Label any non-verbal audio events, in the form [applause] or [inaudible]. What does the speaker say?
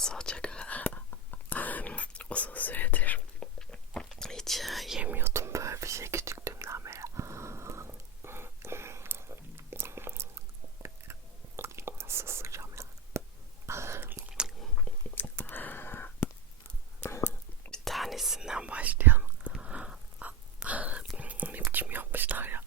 nasıl? [laughs] Uzun süredir hiç yemiyordum böyle bir şey küçüklüğümden beri. Nasıl ısıracağım bir tanesinden başlayalım. ne biçim yapmışlar ya.